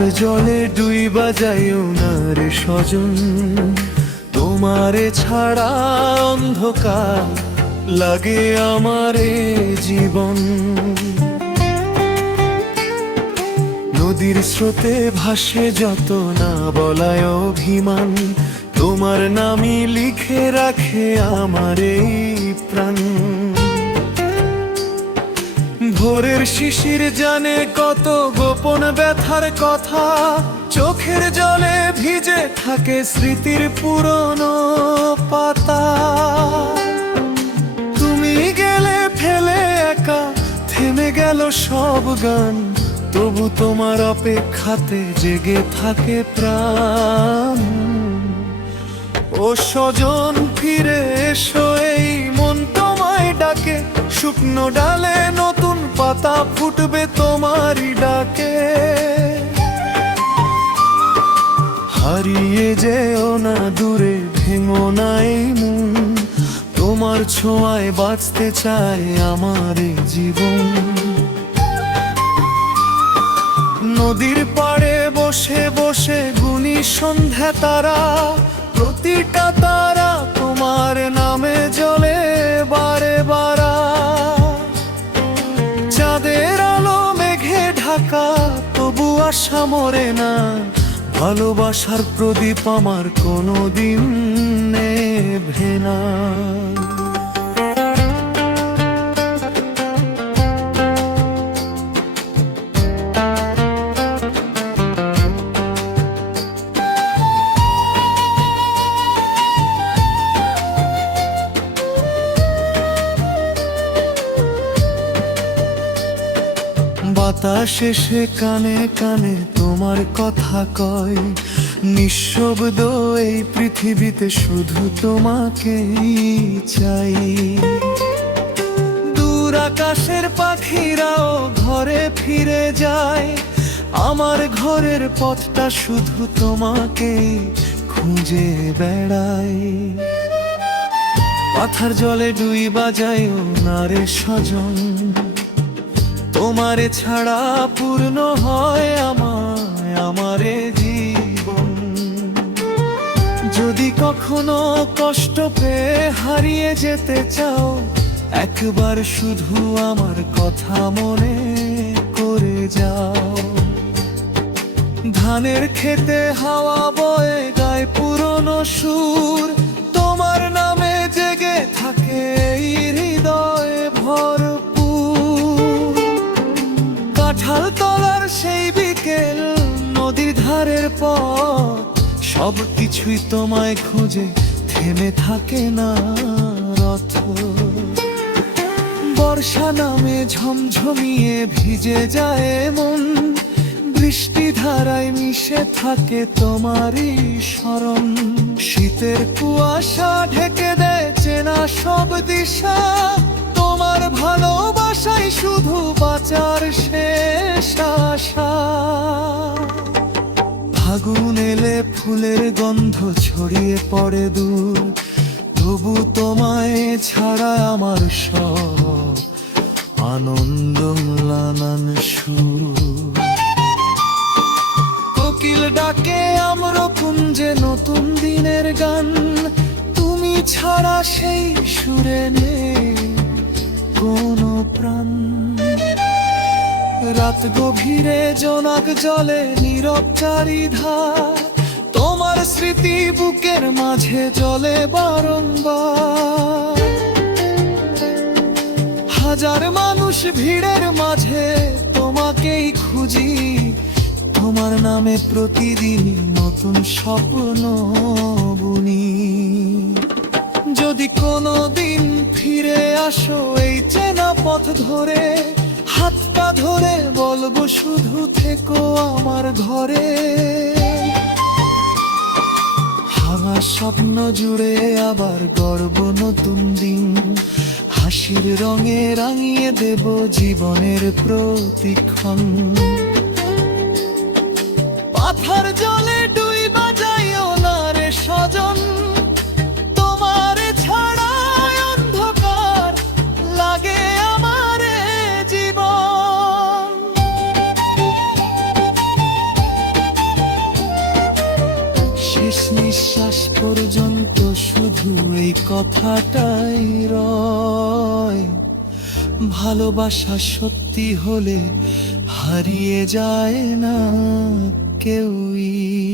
পাথার জলে ডুইবা যাইও না রে স্বজন, তোমারে ছাড়া অন্ধকার লাগে আমারে জীবন। নদীর স্রোতে ভাসে যত না বলায় অভিমান, তোমার নামই লিখে রাখে আমার এই প্রাণ। ভোরের শিশির জানে কত গোপন ব্যথার কথা, চোখের জলে ভিজে থাকে স্মৃতির পুরনো পাতা। তুমি গেলে ফেলে একা থেমে গেল সব গান, তবু তোমার অপেক্ষাতে জেগে থাকে প্রাণ। ও স্বজন ফিরে এসো, এই মন তোমায় ডাকে, শুকনো ডালে নতুন পাতা ফুটবে তোমারই ডাকে। হারিয়ে যেও না দূরে, ভেঙো না এই মন, তোমার ছোঁয়ায় বাঁচতে চায় আমার এই জীবন। নদীর পাড়ে বসে বসে গুনি সন্ধ্যা তারা, প্রতিটা তারা তোমার নামে জ্বলে বারে বারা। চাঁদের আলো মেঘে ঢাকা তবু আশা মরে না, ভালোবাসার প্রদীপ আমার কোনোদিন নেভে না। বাতাস এসে কানে কানে তোমার কথা কয়, নিঃশব্দ এই পৃথিবীতে শুধু তোমাকেই চাই। দূর আকাশের পাখিরাও ঘরে ফিরে যায়, আমার ঘরের পথটা শুধু তোমাকেই খুঁজে বেড়াই। পাথার জলে ডুইবা যাইও না রে স্বজন, তোমারে ছাড়া পূর্ণ হয় আমারে জীবন। যদি কখনো কষ্ট পেয়ে হারিয়ে যেতে চাও, একবার শুধু আমার কথা মনে করে যাও। ধানের খেতে হাওয়া বয়ে গায় পুরনো সুর, তোমার নামে জেগে থাকে এই হৃদয়ে ভরপুর। কাঁঠাল তলার সেই বিকেল, নদীর ধারের পথ, সব কিছুই তোমায় খুঁজে থেমে থাকে না রথ। বর্ষা নামে ঝমঝমিয়ে ভিজে যায় মন, বৃষ্টি ধারায় মিশে থাকে তোমারই স্মরণ। শীতের কুয়াশা ঢেকে দেয় চেনা সব দিশা, তোমার ভালোবাসাই শুধু বাঁচার শেষ আশা। ফাগুন এলে ফুলের গন্ধ ছড়িয়ে পড়ে দূর, তবু তোমায় ছাড়া আমার সব আনন্দ ম্লান শুরু। কোকিল ডাকে আম্র কুঞ্জে নতুন দিনের গান, তুমি ছাড়া সেই সুরে নেই কোনো প্রাণ। রাত গভীরে জোনাক জলে নীরব চারিধার, তোমার স্মৃতি বুকের মাঝে জ্বলে বারংবার। হাজার মানুষ ভিড়ের মাঝে তোমাকেই খুঁজি, তোমার নামে প্রতিদিন নতুন স্বপ্ন বুনি। যদি কোনো দিন ফিরে আসো এই চেনা পথ ধরে, হাত পা ধরে বলবো শুধু থেকো আমার ঘরে। আমার স্বপ্ন জুড়ে আবার গর্ব নতুন দিন, হাসির রঙে রাঙিয়ে দেব জীবনের প্রতিক্ষণ। পাথার জলে ডুইবা যাইও না রে স্বজন, তোমারে ছাড়া অন্ধকার লাগে আমারে জীবন। নিঃশ্বাস পর্যন্ত শুধু এই কথাটাই রয়, ভালোবাসা সত্যি হলে হারিয়ে যায় না কেউই।